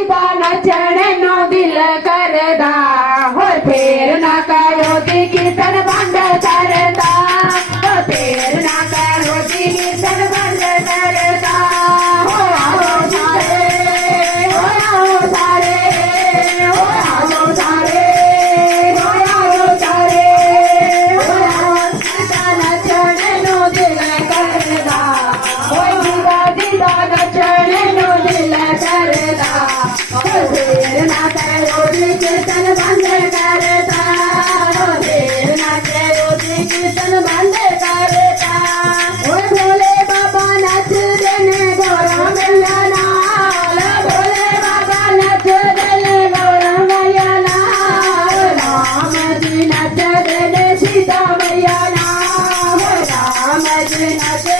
ഇതാ ചരണനോതിലക and I just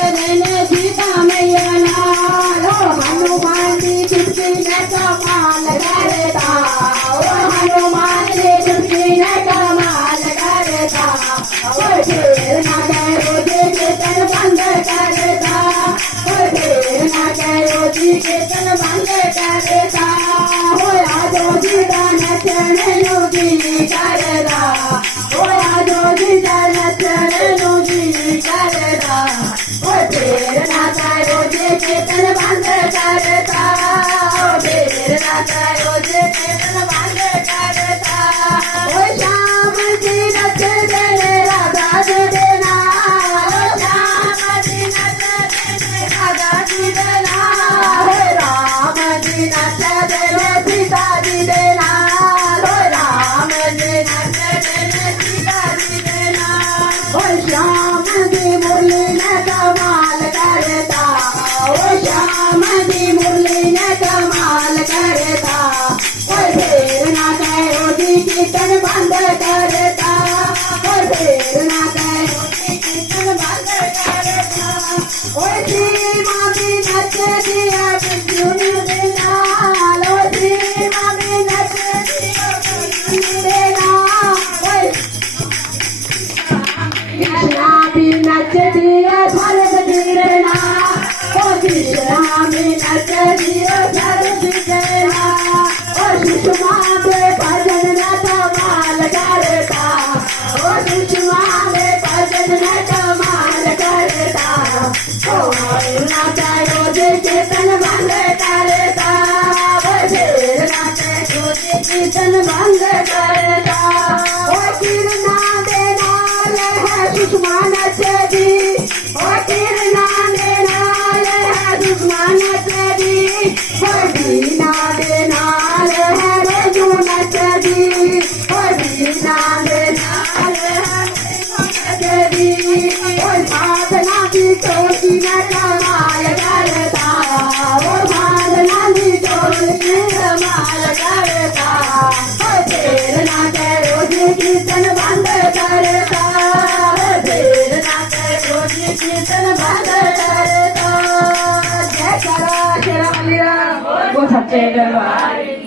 Shyam मुरली ने कमाल करता। ओ जी मुरली ने कमाल करता। कोई फिर ना कहो जी बंद करता। कोई फिर ना कहो कीर्तन बंद करता। किशन मंग करेगा ओ किरना देना है सुषमा नच जय जय